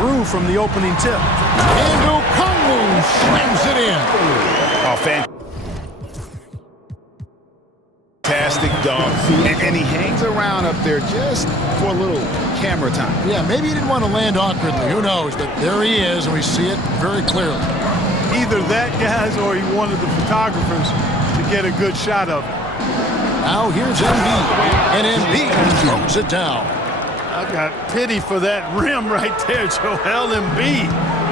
grew from the opening tip. And Okongwu slams it in. Oh, fantastic dunk. And he hangs around up there just for a little camera time. Yeah, maybe he didn't want to land awkwardly. Who knows? But there he is, and we see it very clearly. Either that, guys, or he wanted the photographers to get a good shot of it. Now here's Embiid, and Embiid throws it down. I got pity for that rim right there, Joel Embiid.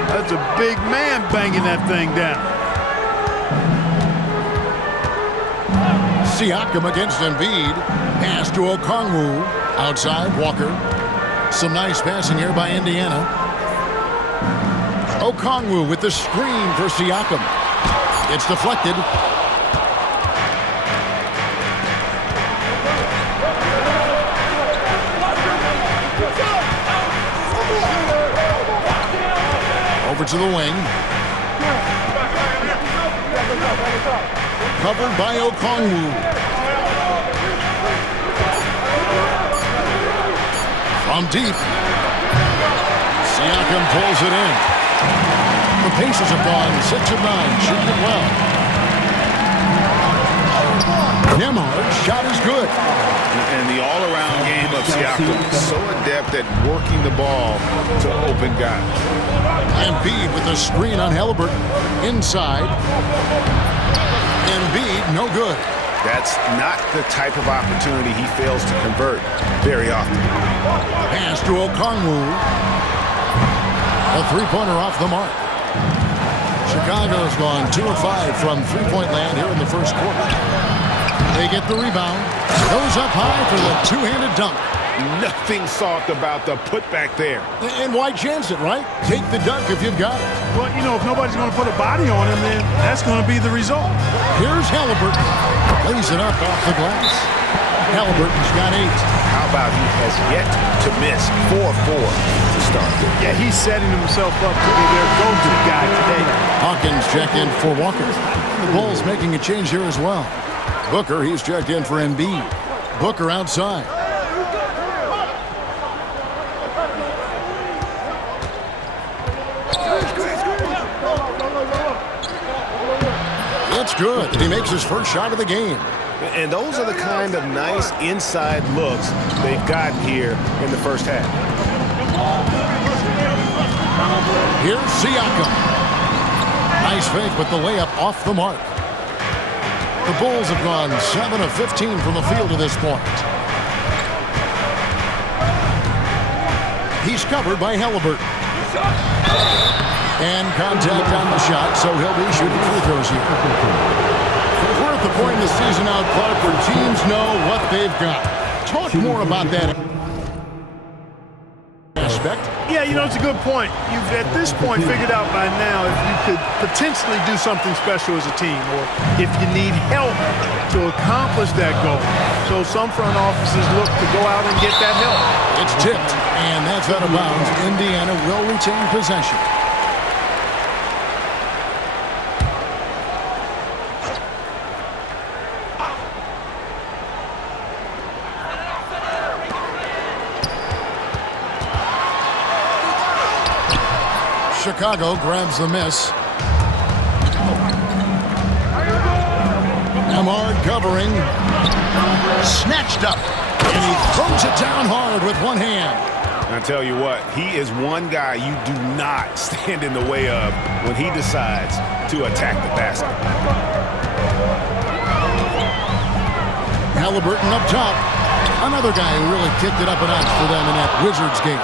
That's a big man banging that thing down. Siakam against Embiid. Pass to Okongwu. Outside, Walker. Some nice passing here by Indiana. Okongwu with the screen for Siakam. It's deflected. Over to the wing. Covered by Okongwu. From deep. Siakam pulls it in. The Pacers have gone 6 of 9, shooting it well. Nembhard's shot is good. And the all-around game of Siakam, so adept at working the ball to open guys. Embiid with the screen on Halliburton. Inside. Embiid, no good. That's not the type of opportunity he fails to convert very often. Pass to Okongwu. A three-pointer off the mark. Chicago's gone 2 of 5 from three-point land here in the first quarter. They get the rebound. Goes up high for the two-handed dunk. Nothing soft about the putback there. And why chance it, right? Take the dunk if you've got it. Well, you know, if nobody's going to put a body on him, then that's going to be the result. Here's Halliburton. Lays it up off the glass. Halliburton's got 8. How about he has yet to miss 4-4 to start? Yeah, he's setting himself up to be their go-to guy today. Hawkins checked in for Walker. The Bulls making a change here as well. Booker, he's checked in for Embiid. Booker outside. It's good. He makes his first shot of the game. And those are the kind of nice inside looks they've gotten here in the first half. Here's Siakam. Nice fake with the layup off the mark. The Bulls have gone 7 of 15 from the field to this point. He's covered by Halliburton. And contact on the shot, so he'll be shooting free throws here. We're at the point in the season now, Clark, where teams know what they've got. Talk more about that aspect. Yeah, you know, it's a good point. You've, at this point, figured out by now if you could potentially do something special as a team or if you need help to accomplish that goal. So some front offices look to go out and get that help. It's tipped, and that's out of bounds. Indiana will retain possession. Chicago grabs the miss. Nembhard covering. Snatched up. And he throws it down hard with one hand. I tell you what, he is one guy you do not stand in the way of when he decides to attack the basket. Halliburton up top. Another guy who really kicked it up a notch for them in that Wizards game.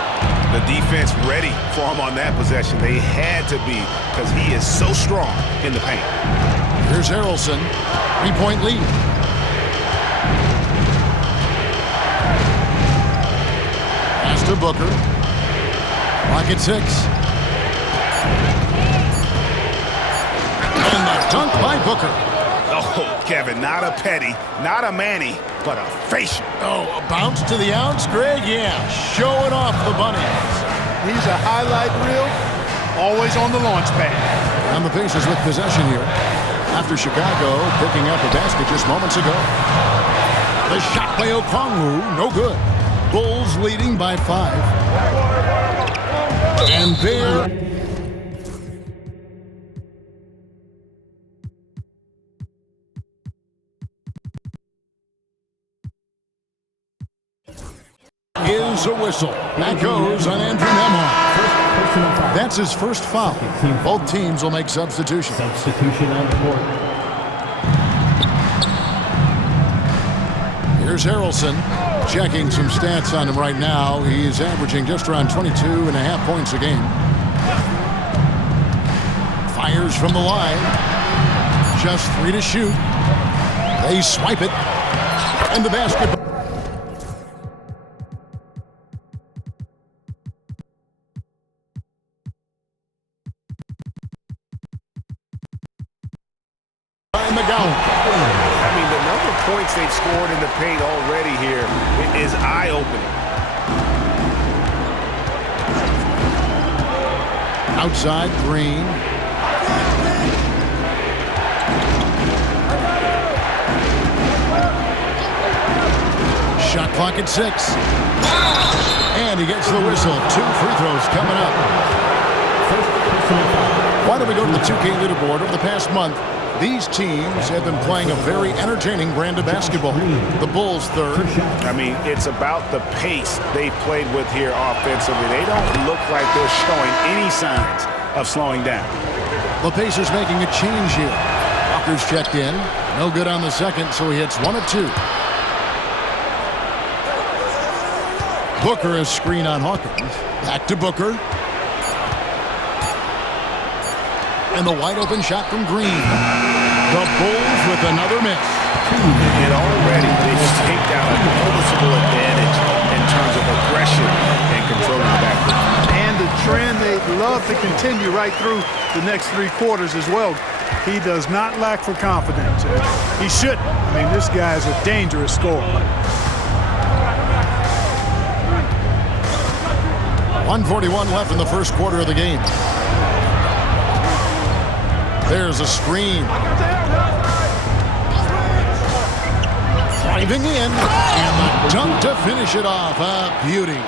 The defense ready for him on that possession. They had to be because he is so strong in the paint. Here's Harrelson. 3-point lead. Pass to Booker. Clock at 6. And the dunk by Booker. Oh, Kevin, not a petty, not a Manny, but a facial. Oh, a bounce to the outs, Greg? Yeah, showing off the bunnies. He's a highlight reel, always on the launch pad. And the Pacers with possession here after Chicago picking up a basket just moments ago. The shot by Okongwu, no good. Bulls leading by 5. And there is a whistle. That goes on Andrew Nembhard. That's his first foul. Both teams will make substitutions. Substitution on the court. Here's Harrelson checking some stats on him right now. He's averaging just around 22.5 points a game. Fires from the line. Just 3 to shoot. They swipe it. And the basket. McGowan. I mean, the number of points they've scored in the paint already here is eye-opening. Outside, Green. Shot clock at 6. And he gets the whistle. 2 free throws coming up. Why don't we go to the 2K leaderboard? Over the past month, these teams have been playing a very entertaining brand of basketball. The Bulls third. I mean, it's about the pace they've played with here offensively. They don't look like they're showing any signs of slowing down. The Pacers making a change here. Walker's checked in. No good on the second, so he hits 1 of 2. Booker is screen on Hawkins. Back to Booker. And the wide open shot from Green. The Bulls with another miss. And already they just take down a noticeable advantage in terms of aggression and controlling the backcourt. And the trend they'd love to continue right through the next 3 quarters as well. He does not lack for confidence. He shouldn't. I mean, this guy is a dangerous scorer. 1:41 left in the first quarter of the game. There's a screen. Driving in. And the dunk to finish it off. A beauty.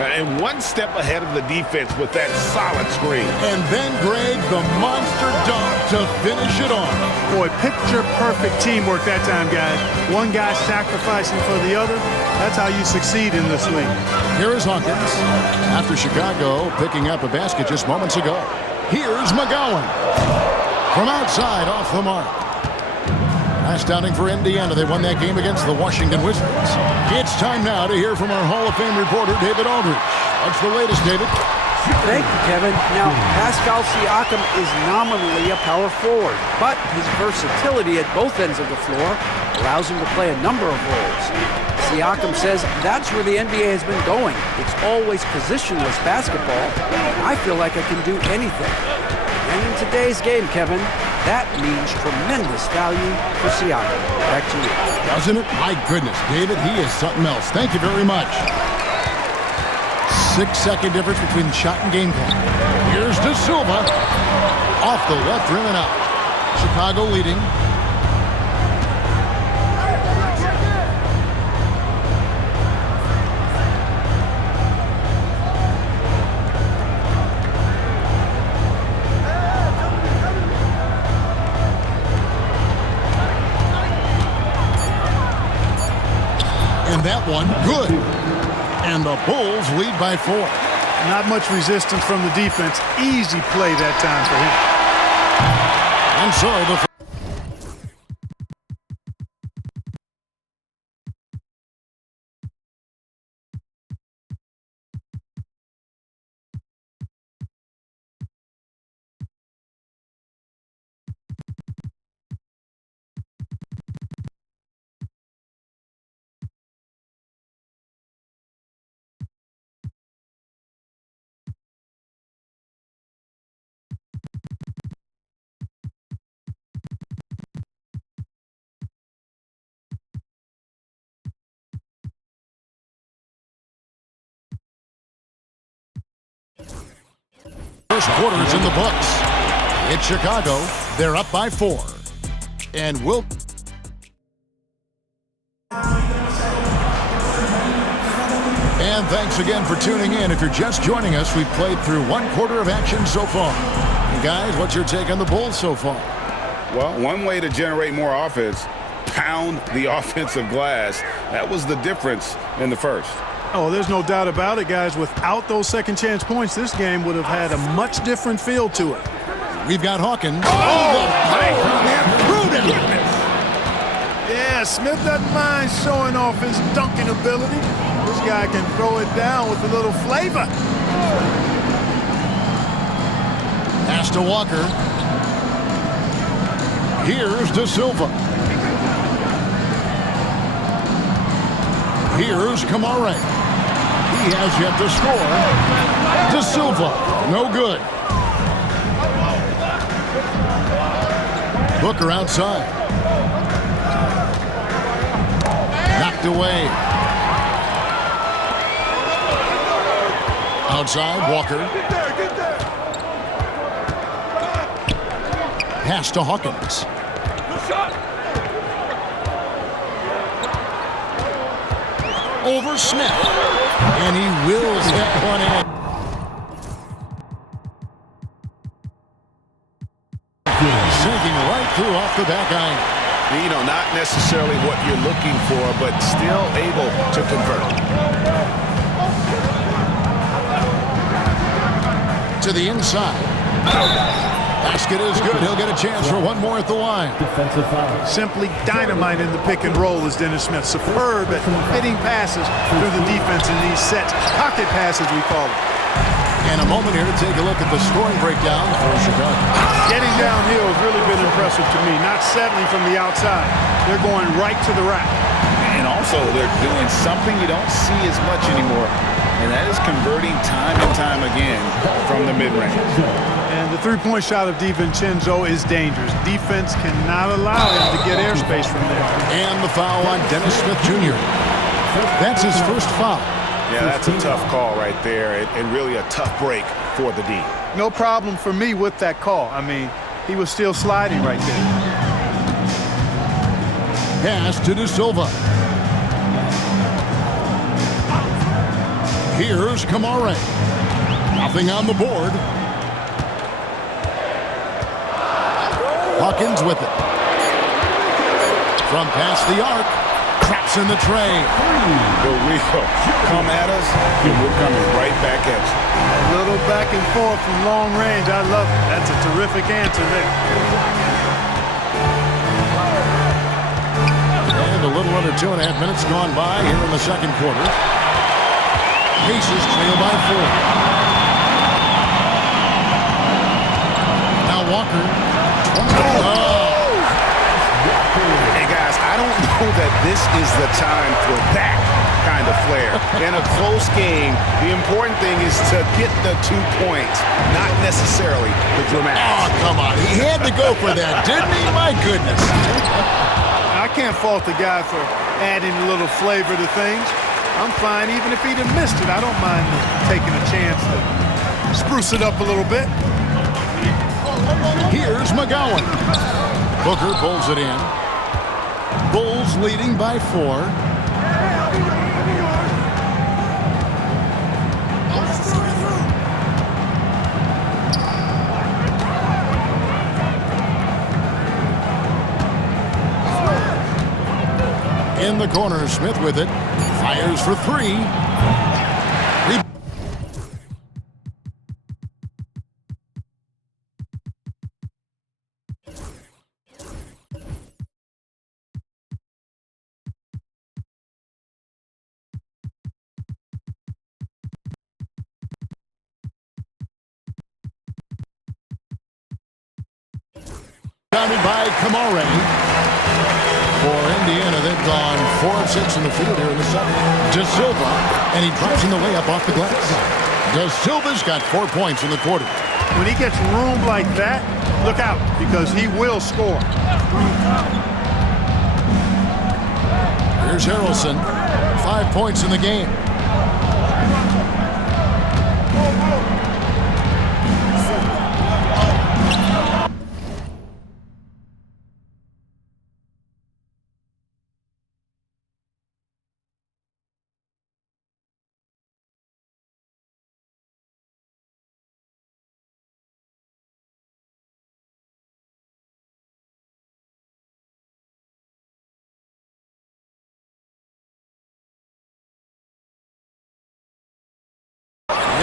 And one step ahead of the defense with that solid screen. And then, Greg, the monster dunk to finish it off. Boy, picture-perfect teamwork that time, guys. One guy sacrificing for the other. That's how you succeed in this league. Here is Hawkins. After Chicago picking up a basket just moments ago. Here's McGowan. From outside, off the mark. Last outing for Indiana. They won that game against the Washington Wizards. It's time now to hear from our Hall of Fame reporter, David Aldridge. What's the latest, David? Thank you, Kevin. Now, Pascal Siakam is nominally a power forward, but his versatility at both ends of the floor allows him to play a number of roles. Siakam says that's where the NBA has been going. It's always positionless basketball. I feel like I can do anything. And in today's game, Kevin, that means tremendous value for Siakam. Back to you. Doesn't it? My goodness, David, he is something else. Thank you very much. 6-second difference between shot and game clock. Here's De Silva. Off the left rim and out. Chicago leading. And that one, good. And the Bulls lead by 4. Not much resistance from the defense. Easy play that time for him. And so the first quarter is in the books. It's Chicago. They're up by 4. And Wilt. And thanks again for tuning in. If you're just joining us, we've played through one quarter of action so far. And guys, what's your take on the Bulls so far? Well, one way to generate more offense, pound the offensive glass. That was the difference in the first. Oh, there's no doubt about it, guys. Without those second chance points, this game would have had a much different feel to it. We've got Hawkins. Yeah, Smith doesn't mind showing off his dunking ability. This guy can throw it down with a little flavor. Pass to Walker. Here's De Silva. Here's Kamare. He has yet to score. De Silva, no good. Booker outside. Knocked away. Outside, Walker. Pass to Hawkins. Over Smith. And he wills that one in. Sinking right through off the back iron. You know, not necessarily what you're looking for, but still able to convert. To the inside. Basket is good. He'll get a chance for one more at the line. Defensive foul. Simply dynamite in the pick and roll is Dennis Smith. Superb at fitting passes through the defense in these sets. Pocket passes, we call it. And a moment here to take a look at the scoring breakdown for Chicago. Getting downhill has really been impressive to me. Not settling from the outside. They're going right to the rack. And also, they're doing something you don't see as much anymore, and that is converting time and time again from the mid-range. And the three-point shot of DiVincenzo is dangerous. Defense cannot allow him to get airspace from there. And the foul on Dennis Smith Jr. That's his first foul. Yeah, that's a tough call right there, and really a tough break for the D. No problem for me with that call. I mean, he was still sliding right there. Pass to De Silva. Here's Kamare. Nothing on the board. Hawkins with it. From past the arc. Traps in the tray. The real come at us, and we're coming right back at you. A little back and forth from long range. I love it. That's a terrific answer there. And a little under 2.5 minutes gone by here in the second quarter. Pacers trail by 4. Now Walker. Hey, guys, I don't know that this is the time for that kind of flair. In a close game, the important thing is to get the 2 points, not necessarily the dramatics. Oh, come on. He had to go for that, didn't he? My goodness. I can't fault the guy for adding a little flavor to things. I'm fine even if he'd have missed it. I don't mind taking a chance to spruce it up a little bit. Here's McGowan. Booker pulls it in. Bulls leading by 4. In the corner, Smith with it. Fires for 3. Rebounded by Kamare. For Indiana, they've gone 4 of 6 in the field here in the second. De Silva, and he drops in the layup off the glass. De Silva's got 4 points in the quarter. When he gets room like that, look out, because he will score. Here's Harrelson, 5 points in the game.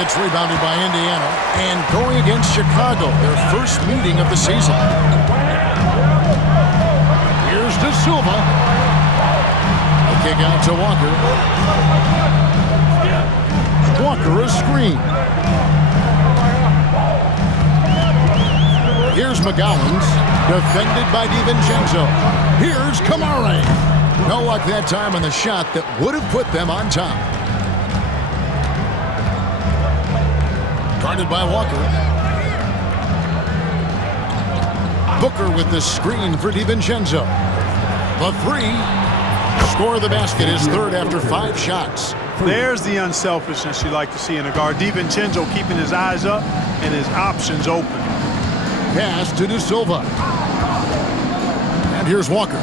It's rebounded by Indiana. And going against Chicago, their first meeting of the season. Here's De Silva. The kick out to Walker. Walker, a screen. Here's McGowens, defended by DiVincenzo. Here's Kamara. No luck that time on the shot that would have put them on top. Guarded by Walker. Booker with the screen for DiVincenzo. The three. Score of the basket is third after 5 shots. There's the unselfishness you like to see in a guard. DiVincenzo keeping his eyes up and his options open. Pass to De Silva. And here's Walker.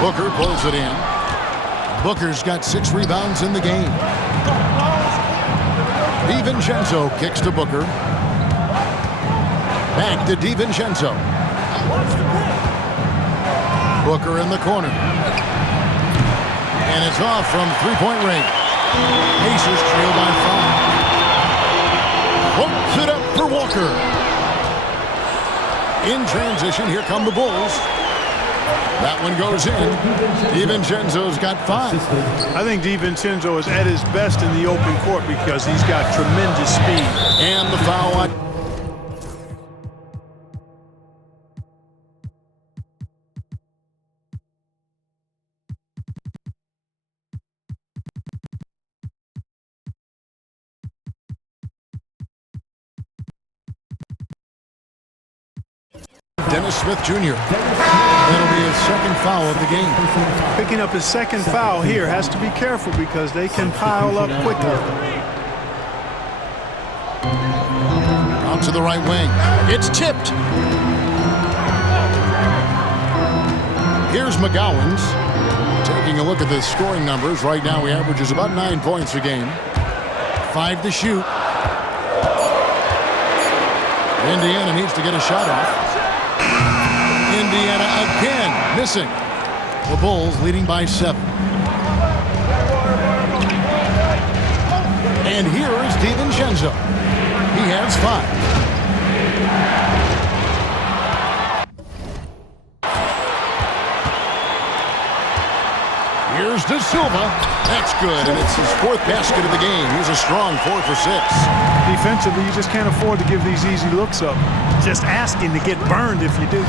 Booker pulls it in. Booker's got 6 rebounds in the game. DiVincenzo kicks to Booker. Back to DiVincenzo. Booker in the corner. And it's off from three-point range. Pacers trail by 5. Hooks it up for Walker. In transition, here come the Bulls. That one goes in. DiVincenzo's got 5. I think DiVincenzo is at his best in the open court because he's got tremendous speed. And the foul on. Dennis Smith Jr. That'll be his second foul of the game. Picking up his second foul here, has to be careful because they can pile up quickly. Out to the right wing. It's tipped. Here's McGowens. Taking a look at the scoring numbers. Right now he averages about 9 points a game. 5 to shoot. Indiana needs to get a shot off. Indiana again missing. The Bulls leading by 7. And here is DiVincenzo. He has 5. Here's De Silva. That's good, and it's his 4th basket of the game. He's a strong 4 for 6. Defensively, you just can't afford to give these easy looks up. Just asking to get burned if you do.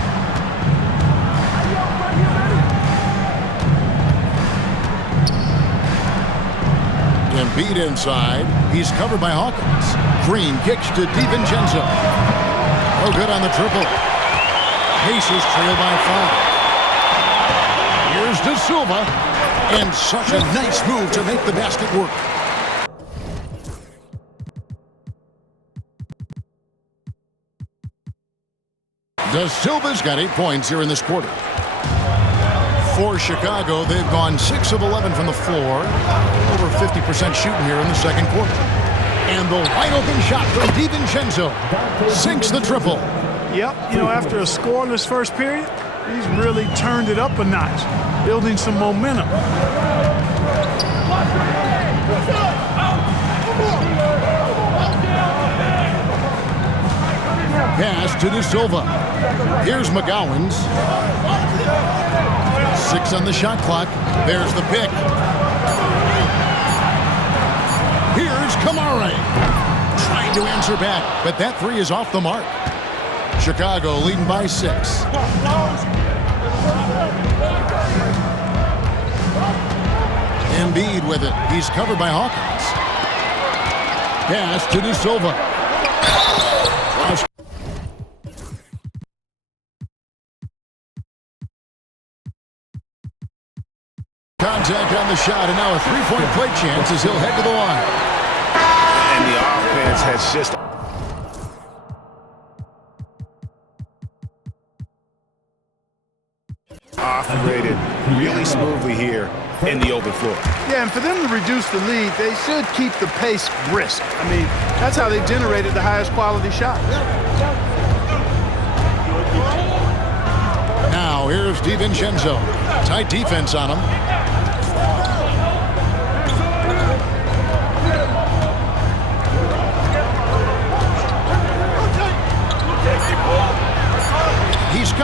Embiid inside. He's covered by Hawkins. Green kicks to DiVincenzo. No good on the triple. Pacers trail by 5. Here's De Silva. And such a nice move to make the basket work. De Silva's got 8 points here in this quarter. For Chicago, they've gone 6 of 11 from the floor. Over 50% shooting here in the second quarter. And the wide open shot from DiVincenzo sinks the triple. Yep, you know, after a scoreless first period, he's really turned it up a notch, building some momentum. Pass to De Silva. Here's McGowens. 6 on the shot clock. There's the pick. Here's Kamara. Trying to answer back, but that 3 is off the mark. Chicago leading by 6. Embiid with it. He's covered by Hawkins. Pass to De Silva. Contact on the shot, and now a 3-point play chance as he'll head to the line. And the offense has just operated really smoothly here in the open floor. Yeah, and for them to reduce the lead, they should keep the pace brisk. I mean, that's how they generated the highest quality shot. Now here's DiVincenzo. Tight defense on him.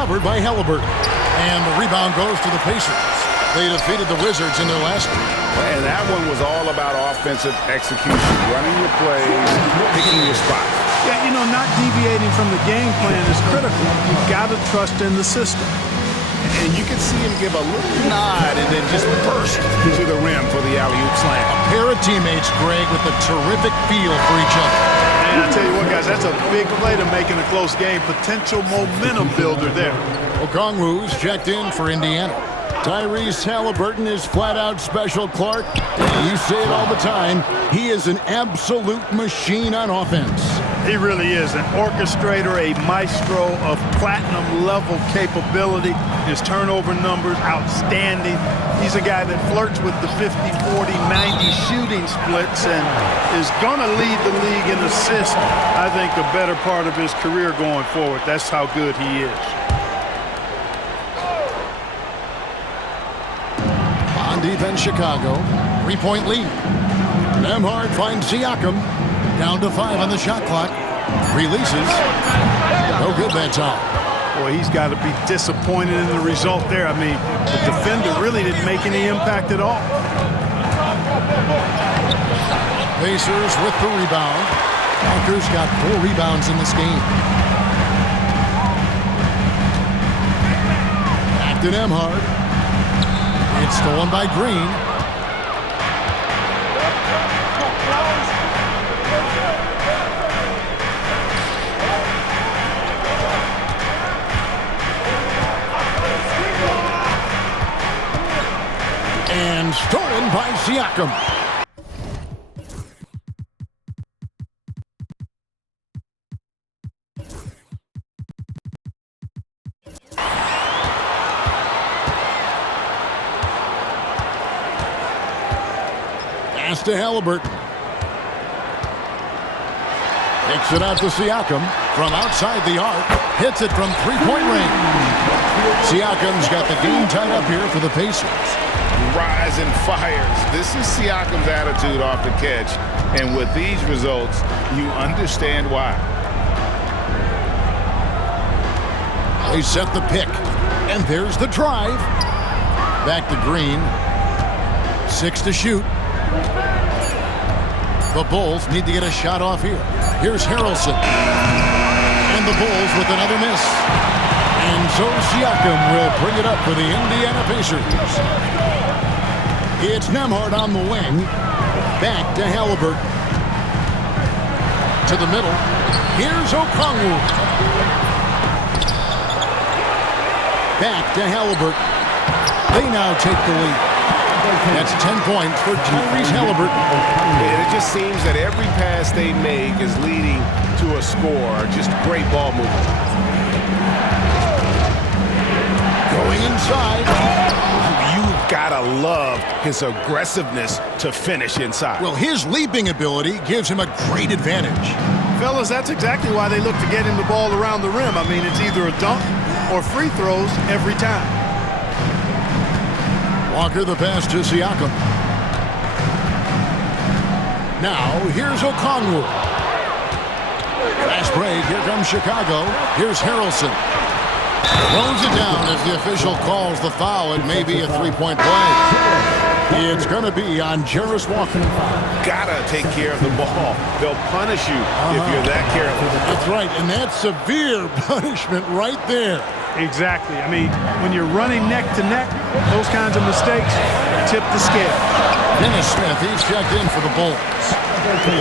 recovered by Halliburton. And the rebound goes to the Pacers. They defeated the Wizards in their last one. And that one was all about offensive execution, running your plays, picking your spots. Yeah, you know, not deviating from the game plan is critical. You've got to trust in the system. And you can see him give a little nod and then just burst to the rim for the alley-oop slam. A pair of teammates, Greg, with a terrific feel for each other. And I tell you what, guys, that's a big play to make in a close game. Potential momentum builder there. Okongwu's checked in for Indiana. Tyrese Halliburton is flat-out special, Clark. You say it all the time. He is an absolute machine on offense. He really is an orchestrator, a maestro of platinum-level capability. His turnover numbers, outstanding. He's a guy that flirts with the 50, 40, 90 shooting splits and is going to lead the league in assists, I think, a better part of his career going forward. That's how good he is. On defense, Chicago. 3-point lead. Nembhard finds Siakam. Down to 5 on the shot clock. Releases. No good that time. Boy, he's got to be disappointed in the result there. I mean, the defender really didn't make any impact at all. Pacers with the rebound. Walker's got 4 rebounds in this game. Back to Nembhard. It's stolen by Green. And stolen by Siakam. Pass to Halliburton. Takes it out to Siakam from outside the arc. Hits it from 3-point range. Siakam's got the game tied up here for the Pacers. Rise and fires. This is Siakam's attitude off the catch. And with these results, you understand why. They set the pick. And there's the drive. Back to Green. 6 to shoot. The Bulls need to get a shot off here. Here's Harrelson. And the Bulls with another miss. And so Siakam will bring it up for the Indiana Pacers. It's Nembhard on the wing. Back to Halliburton. To the middle. Here's Okongwu. Back to Halliburton. They now take the lead. That's 10 points for Tyrese Halliburton. And it just seems that every pass they make is leading to a score. Just great ball movement. Going inside. You've got to love his aggressiveness to finish inside. Well, his leaping ability gives him a great advantage. Fellas, that's exactly why they look to get him the ball around the rim. I mean, it's either a dunk or free throws every time. Walker the pass to Siakam. Now, here's Okongwu. Fast break. Here comes Chicago. Here's Harrelson. Throws it down as the official calls the foul. It may be a 3-point play. It's going to be on Jarace Walker. Gotta take care of the ball. They'll punish you if you're that careless. That's right, and that's severe punishment right there. Exactly. I mean, when you're running neck to neck, those kinds of mistakes tip the scale. Dennis Smith, he's checked in for the Bulls.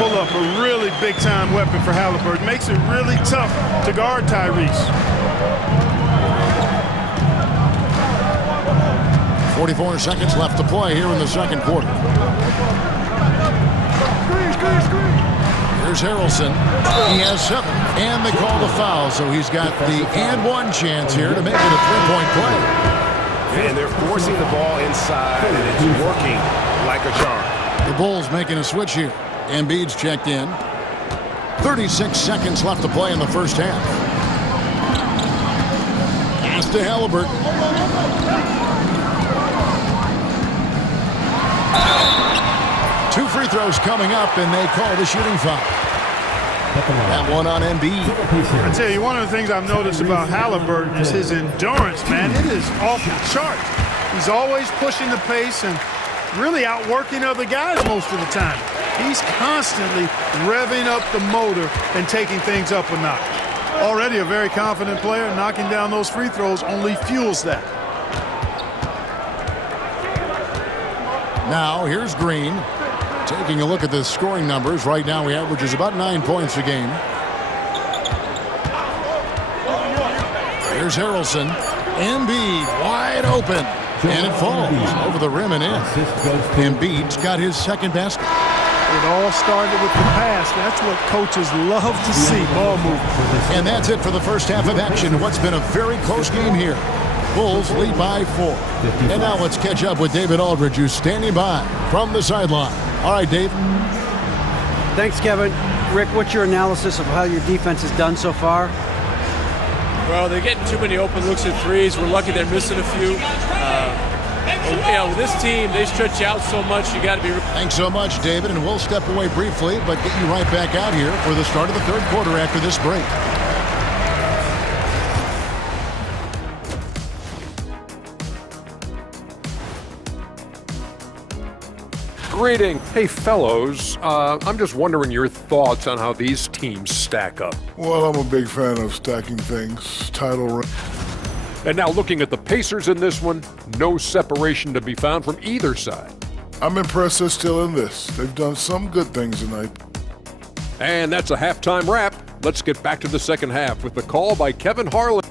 Pull up a really big-time weapon for Halliburton. Makes it really tough to guard Tyrese. 44 seconds left to play here in the second quarter. Here's Harrelson. He has 7. And they call the foul, so he's got the and-one chance here to make it a 3-point play. And they're forcing the ball inside, and it's working like a charm. The Bulls making a switch here. Embiid's checked in. 36 seconds left to play in the first half. Pass to Halliburton. Two free throws coming up, and they call the shooting foul. That one on Embiid. I tell you, one of the things I've noticed about Halliburton is his endurance, man. It is off the charts. He's always pushing the pace and really outworking other guys most of the time. He's constantly revving up the motor and taking things up a notch. Already a very confident player, knocking down those free throws only fuels that. Now, here's Green. Taking a look at the scoring numbers. Right now, he averages about 9 points a game. Here's Harrelson. Embiid wide open. And it falls over the rim and in. Embiid's got his second basket. It all started with the pass. That's what coaches love to see, ball movement. And that's it for the first half of action. What's been a very close game here. Bulls lead by 4. And now let's catch up with David Aldridge, who's standing by from the sideline. All right, Dave. Thanks, Kevin. Rick, what's your analysis of how your defense has done so far? Well, they're getting too many open looks at threes. We're lucky they're missing a few. With this team, they stretch out so much, you got to be... Thanks so much, David, and we'll step away briefly, but get you right back out here for the start of the third quarter after this break. Greeting. Hey, fellows. I'm just wondering your thoughts on how these teams stack up. Well, I'm a big fan of stacking things. Title. And now looking at the Pacers in this one, no separation to be found from either side. I'm impressed they're still in this. They've done some good things tonight. And that's a halftime wrap. Let's get back to the second half with the call by Kevin Harlan.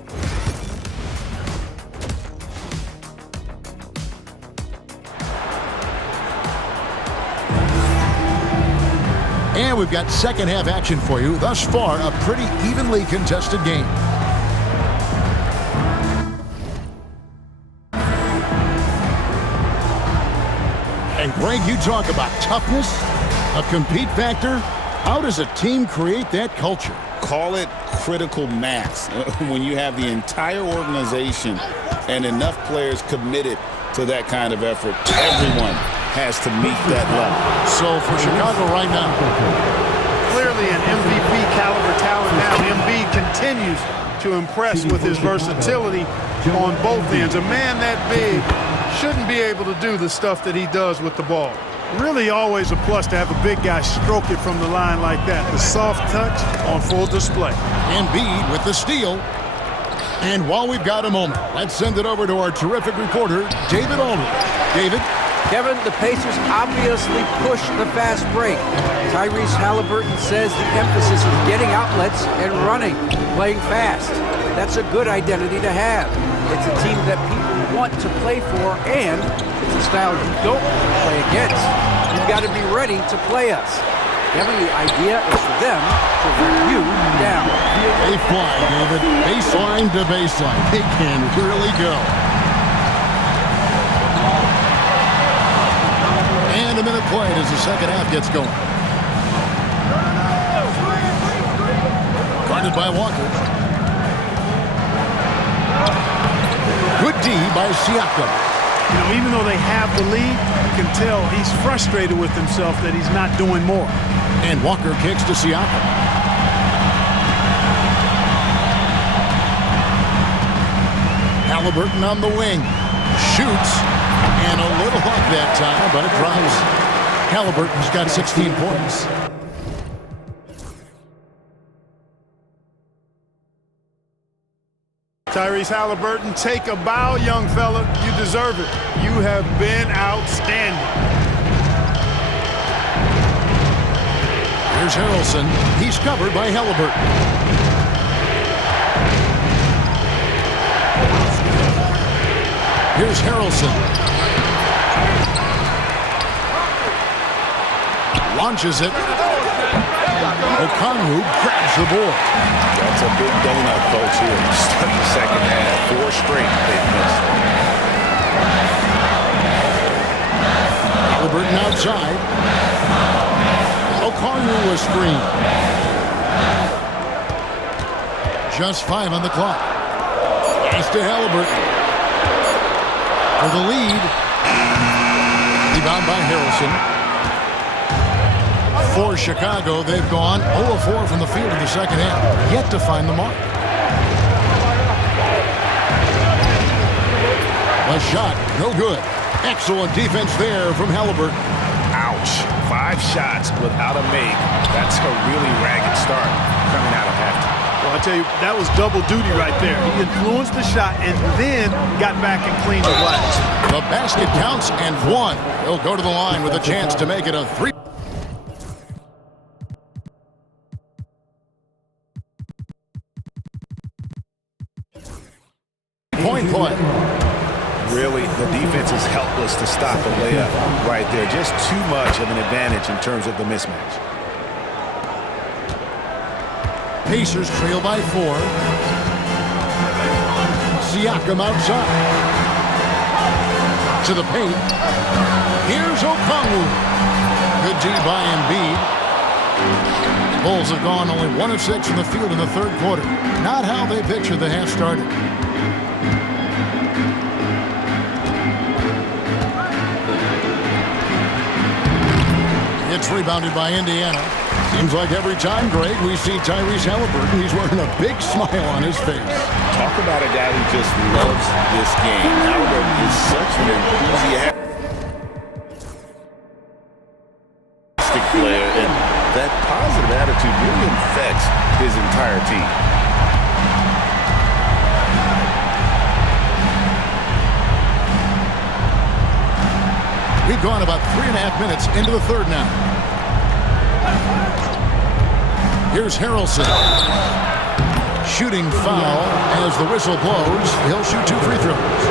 And we've got second half action for you. Thus far, a pretty evenly contested game. And Greg, you talk about toughness, a compete factor. How does a team create that culture? Call it critical mass. When you have the entire organization and enough players committed to that kind of effort, everyone has to meet that level. So for Chicago right now, Clearly an MVP caliber talent now. Embiid continues to impress with his versatility on both ends. A man that big shouldn't be able to do the stuff that he does with the ball. Really always a plus to have a big guy stroke it from the line like that. The soft touch on full display. Embiid with the steal. And while we've got a moment, let's send it over to our terrific reporter, David Aldridge. David? Kevin, the Pacers obviously push the fast break. Tyrese Halliburton says the emphasis is getting outlets and running, playing fast. That's a good identity to have. It's a team that people want to play for, and it's a style you don't want to play against. You've got to be ready to play us. Kevin, the idea is for them to run you down. They fly, David. Baseline to baseline. They can really go. And a minute played as the second half gets going. Guarded by Walker. Good D by Siakam. You know, even though they have the lead, you can tell he's frustrated with himself that he's not doing more. And Walker kicks to Siakam. Halliburton on the wing. Shoots. And a little luck that time, but it drops. Halliburton's got 16 points. Tyrese Halliburton, take a bow, young fella. You deserve it. You have been outstanding. Here's Harrelson. He's covered by Halliburton. Here's Harrelson. Launches it. Okongwu grabs the board. That's a big donut, folks, here. Start the second half. 4 straight they've missed. Halliburton outside. Okongwu was screened. Just 5 on the clock. Pass to Halliburton. For the lead. Rebound by Harrelson. For Chicago, they've gone 0-4 from the field in the second half, yet to find the mark. A shot, no good. Excellent defense there from Halliburton. Ouch. 5 shots without a make. That's a really ragged start coming out of halftime. Well, I tell you, that was double duty right there. He influenced the shot and then got back and cleaned the glass. The basket counts and one. He'll go to the line with a chance to make it a 3. Point play. Really, the defense is helpless to stop a layup right there. Just too much of an advantage in terms of the mismatch. Pacers trail by 4. Siakam outside. To the paint. Here's Okongwu. Good D by Embiid. Bulls have gone only 1 of 6 from the field in the third quarter. Not how they pictured the half started. It's rebounded by Indiana. Seems like every time, Greg, we see Tyrese Halliburton, he's wearing a big smile on his face. Talk about a guy who just loves this game. Halliburton is such an enthusiastic player, and that positive attitude really infects his entire team. We've gone about 3.5 minutes into the third now. Here's Harrelson. Shooting foul as the whistle blows. He'll shoot 2 free throws.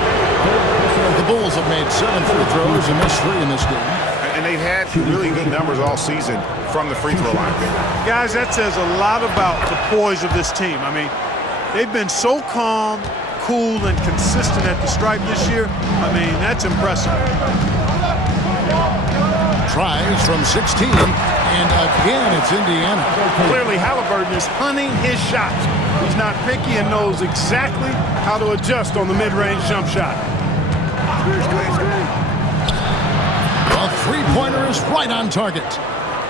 The Bulls have made 7 free throws and missed 3 in this game. And they've had really good numbers all season from the free throw line. Guys, that says a lot about the poise of this team. I mean, they've been so calm, cool, and consistent at the stripe this year. I mean, that's impressive. Tries from 16, and again it's Indiana. Clearly, Halliburton is hunting his shots. He's not picky and knows exactly how to adjust on the mid-range jump shot. A three-pointer is right on target.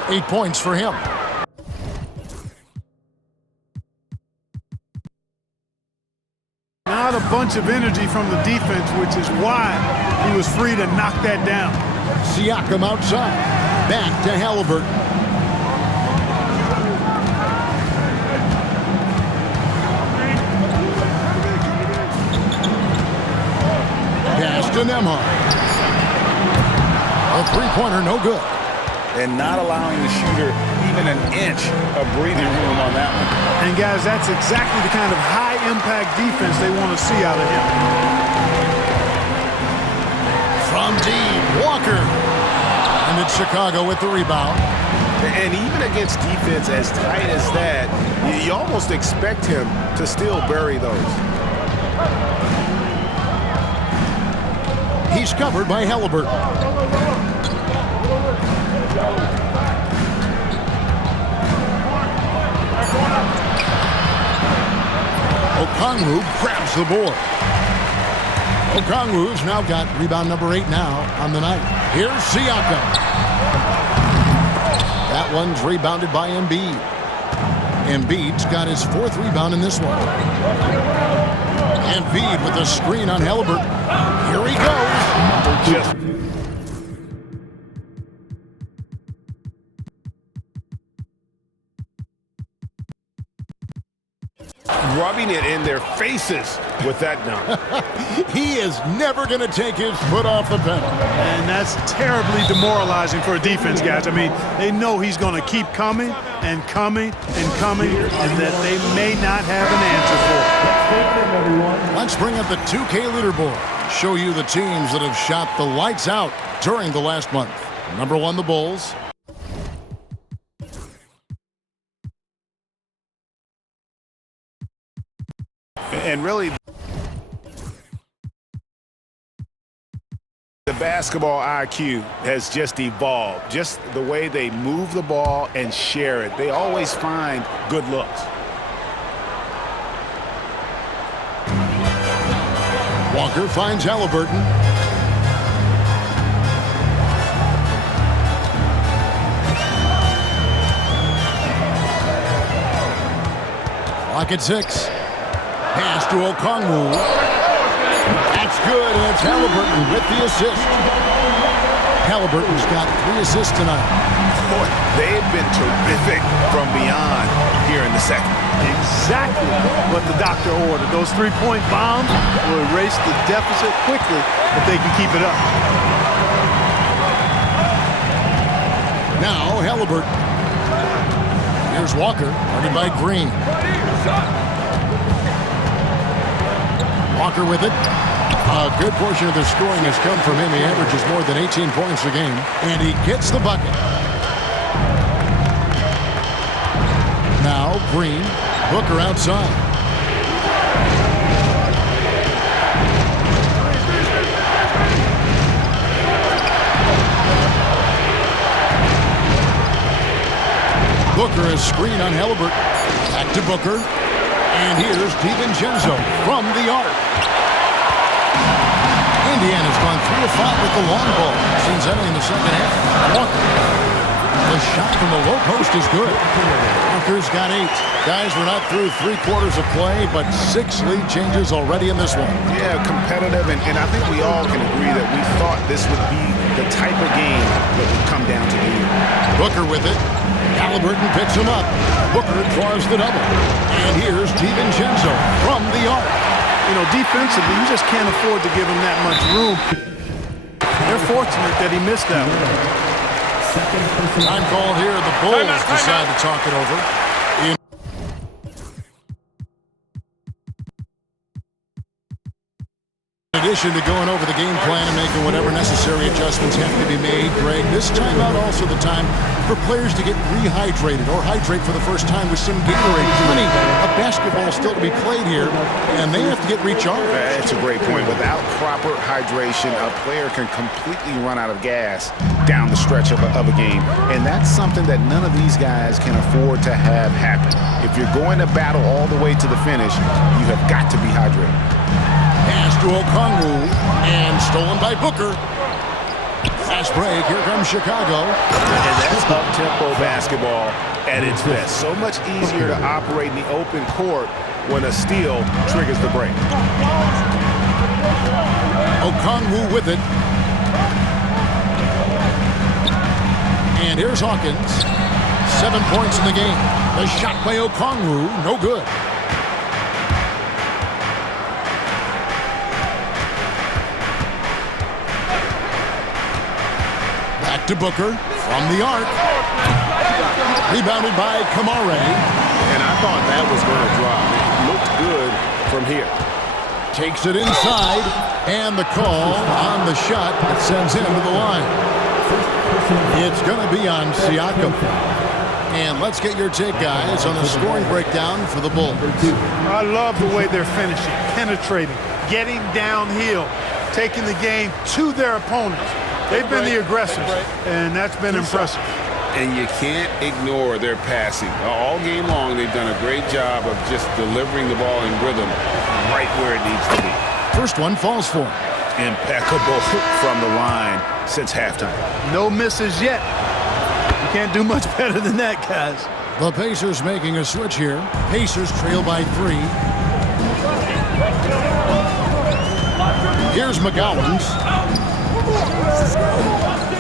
8 points for him. Not a bunch of energy from the defense, which is why he was free to knock that down. Siakam outside. Back to Halliburton. Pass to Nembhard. A three-pointer, no good. And not allowing the shooter even an inch of breathing room on that one. And guys, that's exactly the kind of high-impact defense they want to see out of him. From deep, Walker. And it's Chicago with the rebound. And even against defense as tight as that, you almost expect him to still bury those. He's covered by Halliburton. Okongwu grabs the board. Okongwu's now got rebound number 8 now on the night. Here's Siakam. That one's rebounded by Embiid. Embiid's got his 4th rebound in this one. Embiid with a screen on Halliburton. Here he goes. Rubbing it in their faces with that dunk. He is never going to take his foot off the pedal. And that's terribly demoralizing for a defense, guys. I mean, they know he's going to keep coming and coming and coming, and that they may not have an answer for it. Let's bring up the 2K leaderboard. Show you the teams that have shot the lights out during the last month. Number 1, the Bulls. And really, the basketball IQ has just evolved. Just the way they move the ball and share it. They always find good looks. Walker finds Halliburton. Clock at 6. Pass to Okongwu. That's good, and it's Halliburton with the assist. Halliburton's got 3 assists tonight. Boy, they've been terrific from beyond here in the second. Exactly what the doctor ordered. Those three-point bombs will erase the deficit quickly if they can keep it up. Now Halliburton. Here's Walker, guarded by Green. Walker with it. A good portion of their scoring has come from him. He averages more than 18 points a game, and he gets the bucket. Now Green, Booker outside. Booker is screen on Halliburton. Back to Booker. And here's DiVincenzo from the arc. Indiana's gone 3 of 5 with the long ball since entering the second half. Walker. The shot from the low post is good. Walker's got 8. Guys, we're not through 3 quarters of play, but 6 lead changes already in this one. Yeah, competitive, and I think we all can agree that we thought this would be the type of game that would come down to the end. Booker with it. Halliburton picks him up. Booker draws the double. And here's DiVincenzo from the arc. You know, defensively, you just can't afford to give him that much room. They're fortunate that he missed that one. Time called here. The Bulls decide to talk it over. In addition to going over the game plan and making whatever necessary adjustments have to be made, Greg, this timeout also the time for players to get rehydrated or hydrate for the first time with some Gatorade. Plenty of basketball still to be played here, and they have to get recharged. That's a great point. Without proper hydration, a player can completely run out of gas down the stretch of a game, and that's something that none of these guys can afford to have happen. If you're going to battle all the way to the finish, you have got to be hydrated. Pass to Okongwu, and stolen by Booker. Fast break, here comes Chicago. And that's up-tempo basketball at its best. So much easier to operate in the open court when a steal triggers the break. Okongwu with it. And here's Hawkins. 7 points in the game. The shot by Okongwu, no good. To Booker from the arc. Rebounded by Kamare. And I thought that was going to drop. It looked good from here. Takes it inside. And the call on the shot that sends him to the line. It's going to be on Siakam. And let's get your take, guys, on the scoring breakdown for the Bulls. I love the way they're finishing, penetrating, getting downhill, taking the game to their opponents. They've been the aggressors, and that's been impressive. And you can't ignore their passing. All game long, they've done a great job of just delivering the ball in rhythm right where it needs to be. First one falls for him. Impeccable from the line since halftime. No misses yet. You can't do much better than that, guys. The Pacers making a switch here. Pacers trail by 3. Here's McGowens.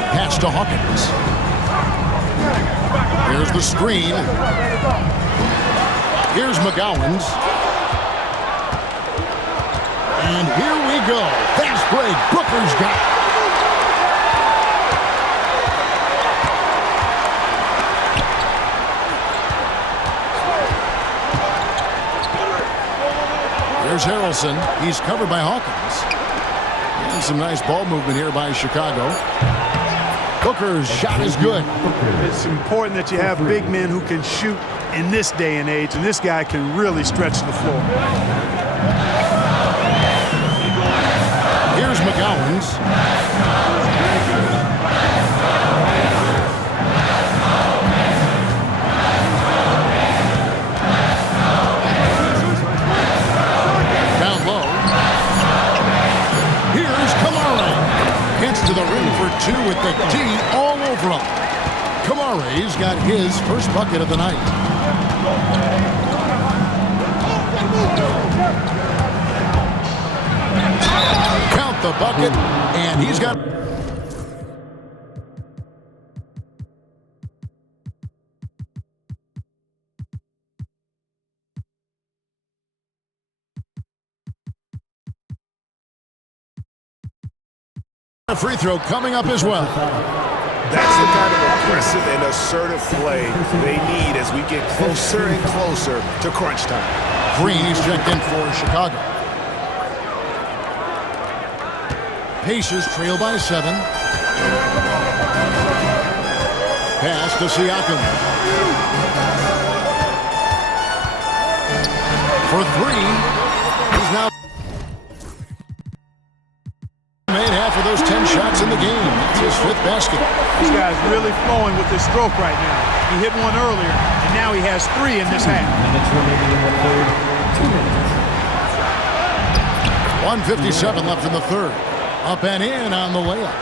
Pass to Hawkins. Here's the screen. Here's McGowens. And here we go. Fast break. Booker's got it. Here's Harrelson. He's covered by Hawkins. And some nice ball movement here by Chicago. Booker's shot is good. It's important that you have big men who can shoot in this day and age, and this guy can really stretch the floor. Here's McGowens. Down low. Here's Kamare. Gets to the rim for 2 with the D all over him. Kamare's got his first bucket of the night. bucket, and he's got... a free throw coming up as well. That's the kind of aggressive and assertive play they need as we get closer and closer to crunch time. Green is checked in for Chicago. Pacers trail by 7. Pass to Siakam. For 3. He's now made half of those 10 shots in the game. It's his 5th basket. This guy's really flowing with his stroke right now. He hit one earlier, and now he has 3 in this half. Minutes remaining in the third. 2 minutes. 1:57 left in the third. Up and in on the layup.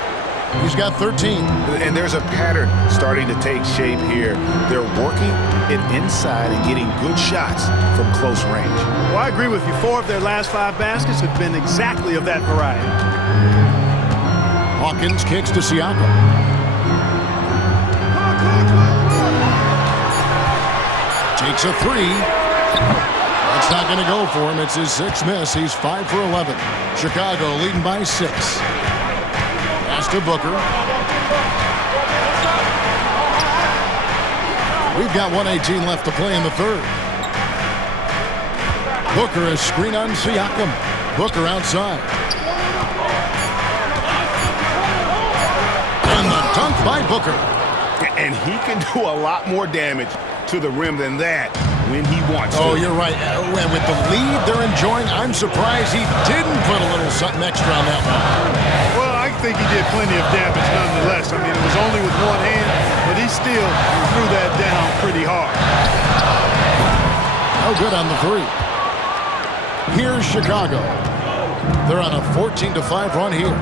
He's got 13. And there's a pattern starting to take shape here. They're working it inside and getting good shots from close range. Well, I agree with you. 4 of their last 5 baskets have been exactly of that variety. Hawkins kicks to Siakam. Takes a 3. That's not going to go for him. It's his 6th miss. He's 5 for 11. Chicago leading by 6. Pass to Booker. We've got 1:18 left to play in the third. Booker is screen on Siakam. Booker outside. And the dunk by Booker. And he can do a lot more damage to the rim than that when he wants to. Oh, you're right. And with the lead they're enjoying, I'm surprised he didn't put a little something extra on that one. Well, I think he did plenty of damage nonetheless. I mean, it was only with one hand, but he still threw that down pretty hard. No good on the 3. Here's Chicago. They're on a 14-5 run here.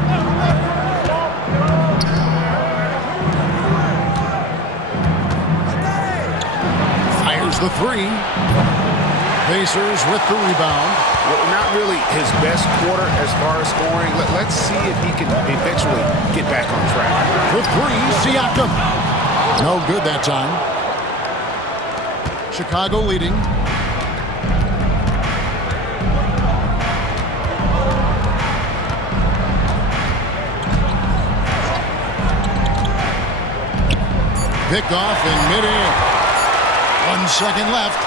Fires the 3. Pacers with the rebound. Well, not really his best quarter as far as scoring. Let's see if he can eventually get back on track. For 3, Siakam. No good that time. Chicago leading. Picked off in midair. 1 second left.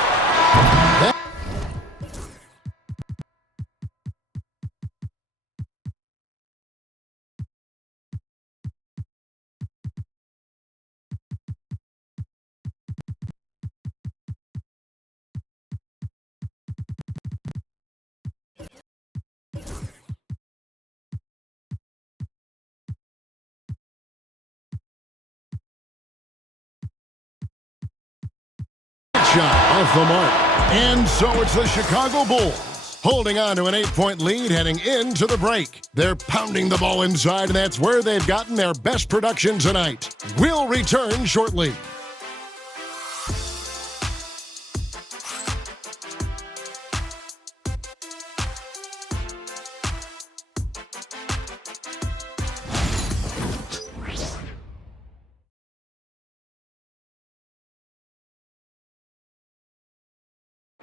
Shot off the mark. And so it's the Chicago Bulls holding on to an 8-point lead heading into the break. They're pounding the ball inside, and that's where they've gotten their best production tonight. We'll return shortly.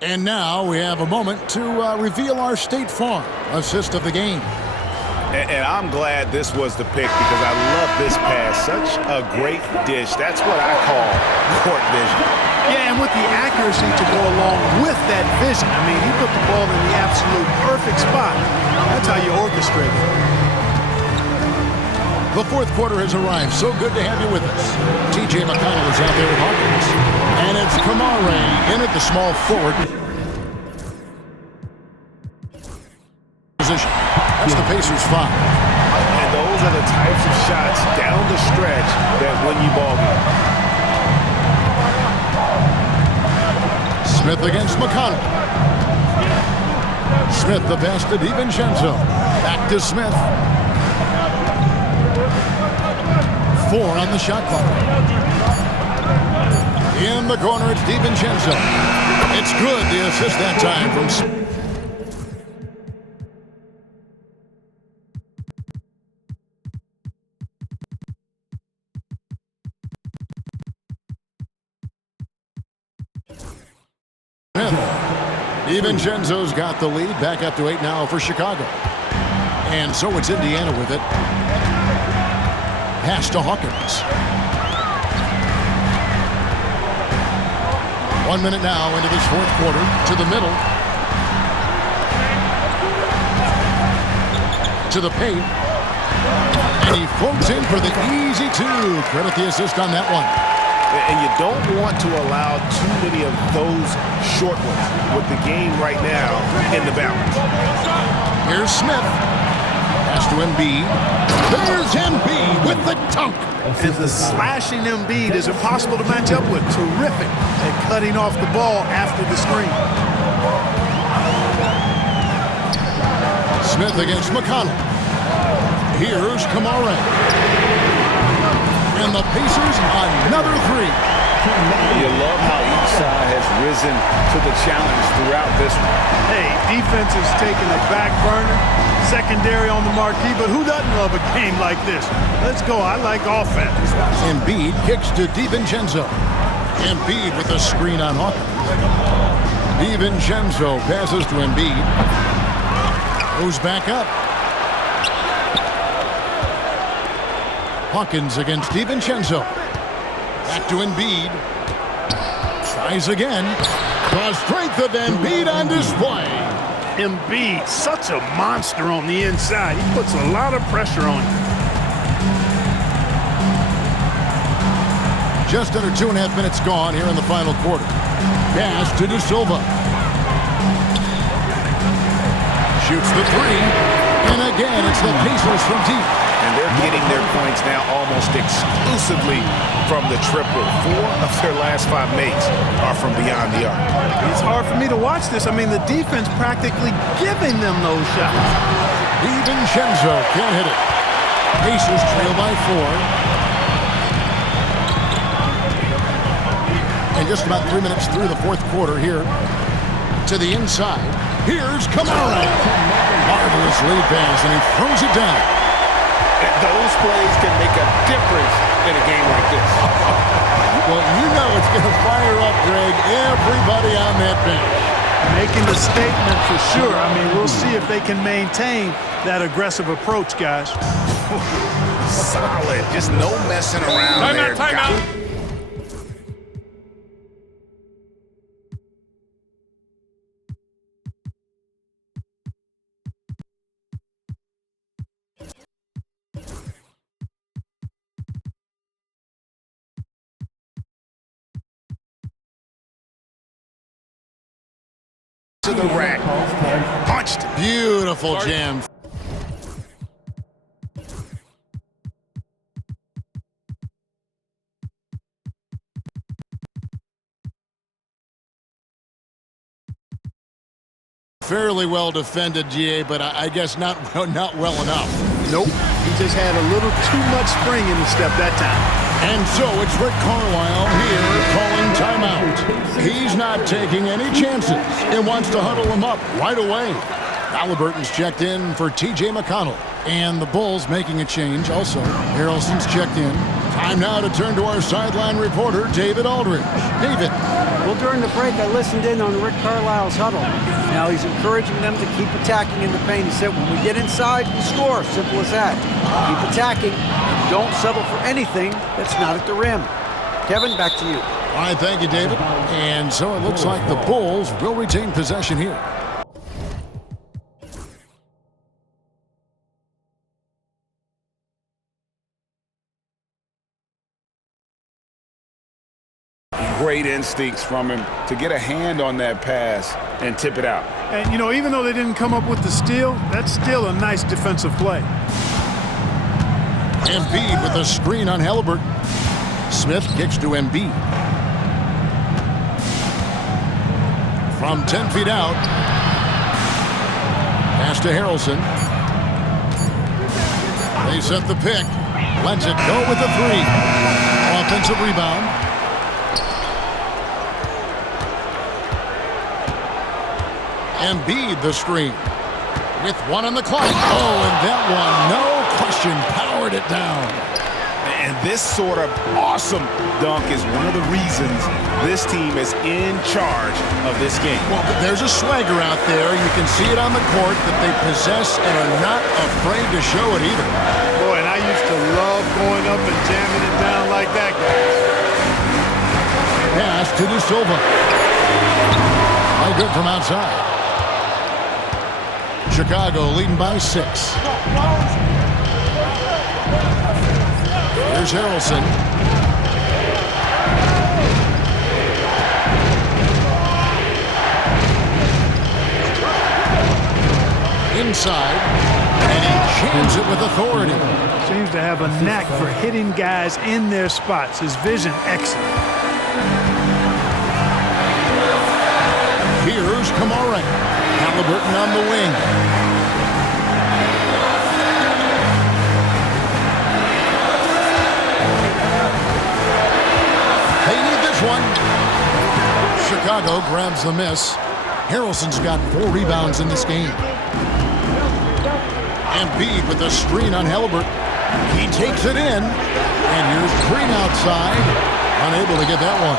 And now we have a moment to reveal our State Farm assist of the game. And I'm glad this was the pick because I love this pass. Such a great dish. That's what I call court vision. Yeah, and with the accuracy to go along with that vision. I mean, he put the ball in the absolute perfect spot. That's how you orchestrate it. The fourth quarter has arrived. So good to have you with us. T.J. McConnell is out there with Hawkins. And it's Kamare in at the small forward position. That's the Pacers 5. And those are the types of shots down the stretch that win you ball games. Smith against McConnell. Smith the pass to DiVincenzo. Back to Smith. 4 on the shot clock. In the corner, it's DiVincenzo. It's good, the assist that time from Smith. DiVincenzo's got the lead. Back up to 8 now for Chicago. And so it's Indiana with it. Pass to Hawkins. 1 minute now into this fourth quarter. To the middle. To the paint. And he floats in for the easy two. Credit the assist on that one. And you don't want to allow too many of those short ones with the game right now in the balance. Here's Smith. Pass to Embiid. There's Embiid with the dunk. And the slashing Embiid is impossible to match up with. Terrific at cutting off the ball after the screen. Smith against McConnell. Here's Kamara. And the Pacers another three. You love how each side has risen to the challenge throughout this one. Hey, defense is taking a back burner, secondary on the marquee, but who doesn't love a game like this? Let's go. I like offense. Embiid kicks to DiVincenzo. Embiid with a screen on Hawkins. DiVincenzo passes to Embiid. Goes back up. Hawkins against DiVincenzo. Back to Embiid. Tries again. The strength of Embiid on display. Embiid, such a monster on the inside. He puts a lot of pressure on you. Just under 2.5 minutes gone here in the final quarter. Pass to De Silva. Shoots the three. And again, it's the Pacers from deep. And they're getting their points now almost exclusively from the triple. 4 of their last 5 makes are from beyond the arc. It's hard for me to watch this. I mean, the defense practically giving them those shots. DiVincenzo can't hit it. Pacers trail by 4. And just about 3 minutes through the fourth quarter here. To the inside. Here's Kamara. Marvelous lead pass, and he throws it down. Those plays can make a difference in a game like this. Well, you know it's going to fire up, Greg, everybody on that bench. Making the statement for sure. I mean, we'll see if they can maintain that aggressive approach, guys. Solid. Just no messing around there. Timeout. To the rack. Punched. Beautiful jam. Fairly well defended, GA, but I guess not well enough. Nope. He just had a little too much spring in his step that time. And so it's Rick Carlisle here calling timeout. He's not taking any chances and wants to huddle him up right away. Halliburton's checked in for T.J. McConnell. And the Bulls making a change also. Harrelson's checked in. Time now to turn to our sideline reporter, David Aldridge. David. Well, during the break, I listened in on Rick Carlisle's huddle. Now he's encouraging them to keep attacking in the paint. He said, when we get inside, we score. Simple as that. Keep attacking. Don't settle for anything that's not at the rim. Kevin, back to you. All right, thank you, David. And so it looks like the Bulls will retain possession here. Great instincts from him to get a hand on that pass and tip it out. And, you know, even though they didn't come up with the steal, that's still a nice defensive play. Embiid with a screen on Halliburton. Smith kicks to Embiid. From 10 feet out. Pass to Harrelson. They set the pick. Lets it go with the three. Offensive rebound. Embiid the screen. With 1 on the clock. Oh, and that one, no question, powered it down. And this sort of awesome dunk is one of the reasons this team is in charge of this game. Well, there's a swagger out there. You can see it on the court that they possess and are not afraid to show it either. Boy, and I used to love going up and jamming it down like that, guys. Pass to De Silva. No good from outside. Chicago leading by 6. Here's Harrelson. Inside, and he jams it with authority. Seems to have a knack for hitting guys in their spots. His vision, excellent. Here's Kamara. Halliburton on the wing. They need this one. Chicago grabs the miss. Harrelson's got 4 rebounds in this game. Embiid with the screen on Halliburton. He takes it in. And here's Green outside. Unable to get that one.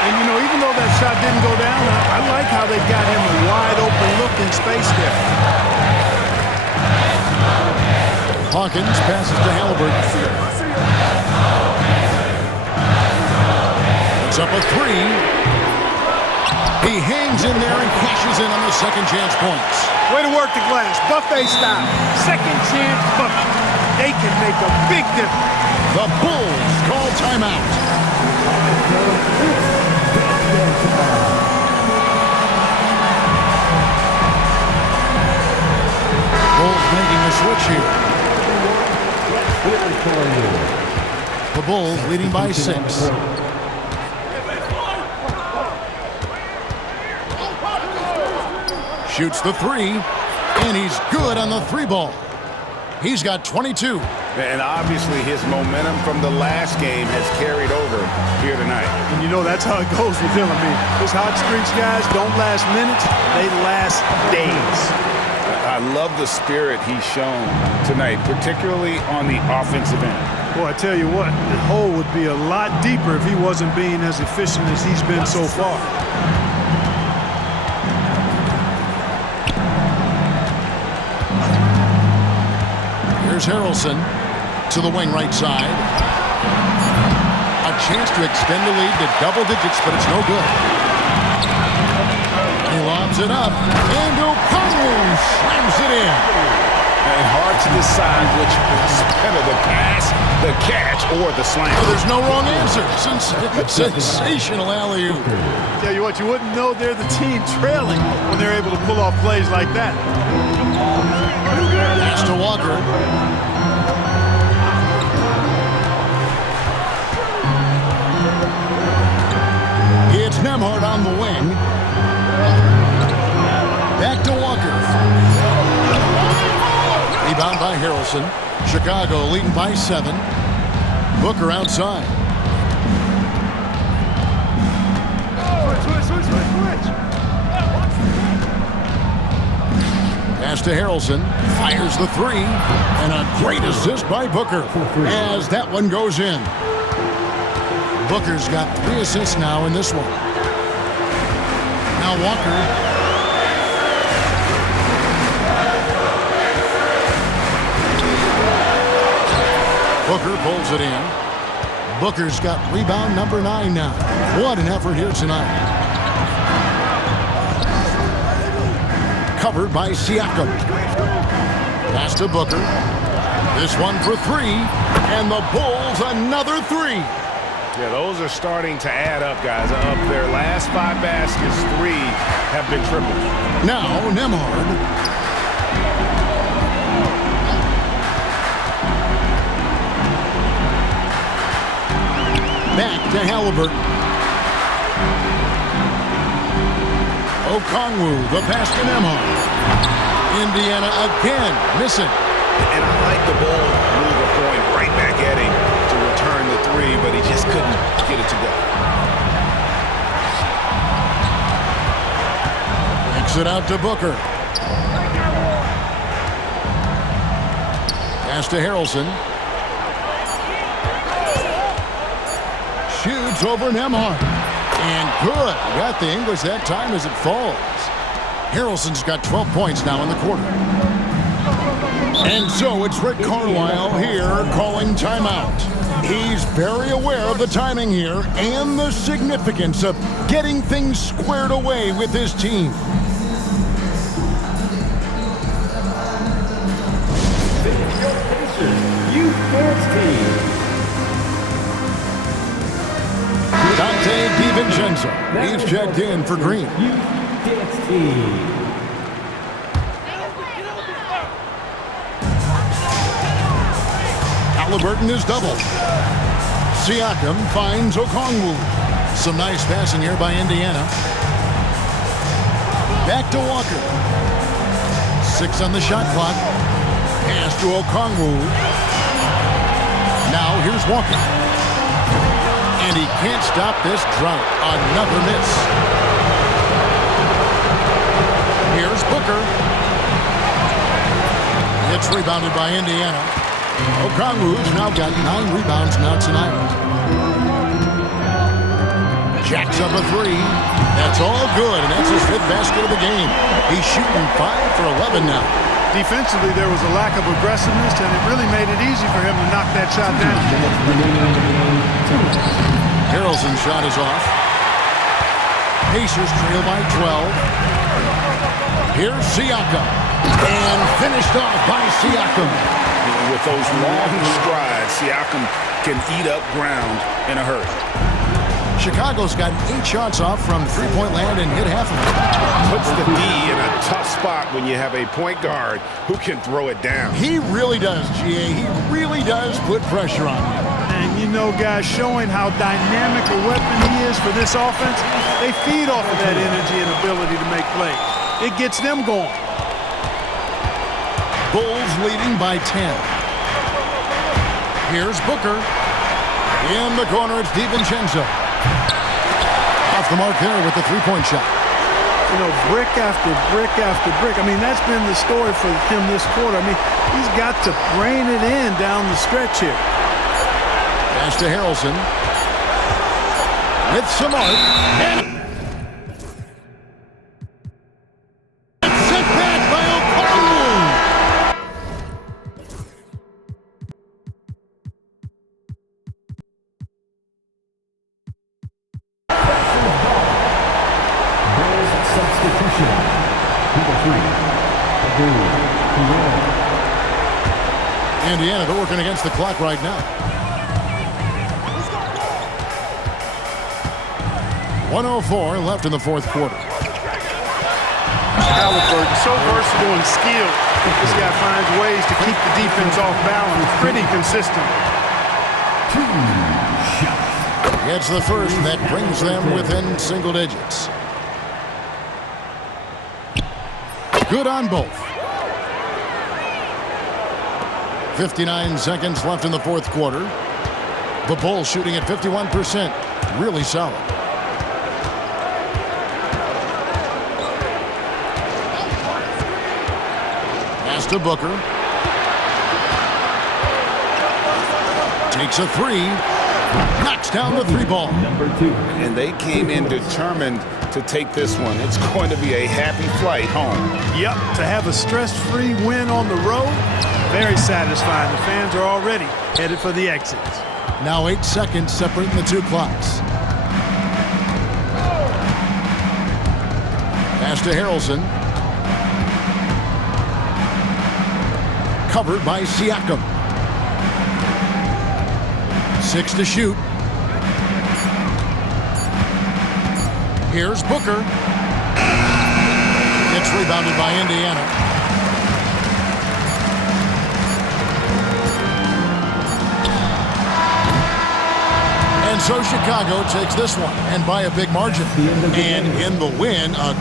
And, you know, even though that shot didn't go down, I like how they got him a wide-open look in space there. Hawkins passes to Halliburton. It's up a 3. He hangs in there and cashes in on the second chance points. Way to work the glass. Buffet style. Second chance bucket. They can make a big difference. The Bulls call timeout. Bulls making a switch here. The Bulls leading by 6. Shoots the 3, and he's good on the 3 ball. He's got 22. And obviously his momentum from the last game has carried over here tonight. And you know that's how it goes with him. I mean, his hot streaks, guys, don't last minutes. They last days. I love the spirit he's shown tonight, particularly on the offensive end. Boy, I tell you what, the hole would be a lot deeper if he wasn't being as efficient as he's been so far. Here's Harrelson to the wing right side. A chance to extend the lead to double digits, but it's no good. He lobs it up, and Okongwu slams it in. And hard to decide which is better, the pass, the catch, or the slam. Well, there's no wrong answer. Sensational alley-oop. Tell you what, you wouldn't know they're the team trailing when they're able to pull off plays like that. Pass to Walker. It's Nembhard on the wing. Back to Walker. Rebound by Harrelson. Chicago leading by 7. Booker outside. Pass to Harrelson. Fires the 3. And a great assist by Booker as that one goes in. Booker's got 3 assists now in this one. Now Walker. Booker pulls it in. Booker's got rebound number 9 now. What an effort here tonight. Covered by Siakam. Pass to Booker. This one for 3. And the Bulls another 3. Yeah, those are starting to add up, guys. Of their last 5 baskets, 3 have been triples. Now Nembhard. Back to Halliburton. Okongwu, the pass to Nembhard. Indiana again missing. And I like the ball move of going right back at him to return the 3, but he just couldn't get it to go. Takes it out to Booker. Pass to Harrelson. shoots over Nembhard. And good. Got the English that time as it falls. Harrelson's got 12 points now in the quarter. And so it's Rick Carlisle here calling timeout. He's very aware of the timing here and the significance of getting things squared away with his team. Dante DiVincenzo. He's checked in for Green. Halliburton is doubled. Siakam finds Okongwu. Some nice passing here by Indiana. Back to Walker. 6 on the shot clock. Pass to Okongwu. Now here's Walker. And he can't stop this drought. Another miss. Here's Booker. It's rebounded by Indiana. Okongwu's now got 9 rebounds now tonight. Jacks up a 3. That's all good, and that's his 5th basket of the game. He's shooting 5 for 11 now. Defensively, there was a lack of aggressiveness, and it really made it easy for him to knock that shot down. Harrelson's shot is off. Pacers trail by 12. Here's Siakam. And finished off by Siakam. With those long strides, Siakam can eat up ground in a hurry. Chicago's got 8 shots off from three-point land and hit half of it. Puts the D in a tough spot when you have a point guard who can throw it down. He really does, GA. He really does put pressure on him. And you know, guys, showing how dynamic a weapon he is for this offense, they feed off of that energy and ability to make plays. It gets them going. Bulls leading by 10. Here's Booker. In the corner, it's DiVincenzo. Off the mark there with the three-point shot. You know, brick after brick after brick. I mean, that's been the story for him this quarter. I mean, he's got to rein it in down the stretch here. Pass to Harrelson. With some arc. And set back by Okongwu. Substitution. Number 3. Indiana, they're working against the clock right now. 1:04 left in the fourth quarter. Halliburton, so versatile and skilled. This guy finds ways to keep the defense off balance. Pretty consistent. It's the first that brings them within single digits. Good on both. 59 seconds left in the fourth quarter. The Bulls shooting at 51%. Really solid. Pass to Booker. Takes a 3. Knocks down the 3 ball. Number 2. And they came in determined to take this one. It's going to be a happy flight home. Yep, to have a stress-free win on the road, very satisfying. The fans are already headed for the exits. Now 8 seconds separating the 2 clocks. Pass to Harrelson. Covered by Siakam. 6 to shoot. Here's Booker. It's rebounded by Indiana. And so Chicago takes this one, and by a big margin. And in the win, a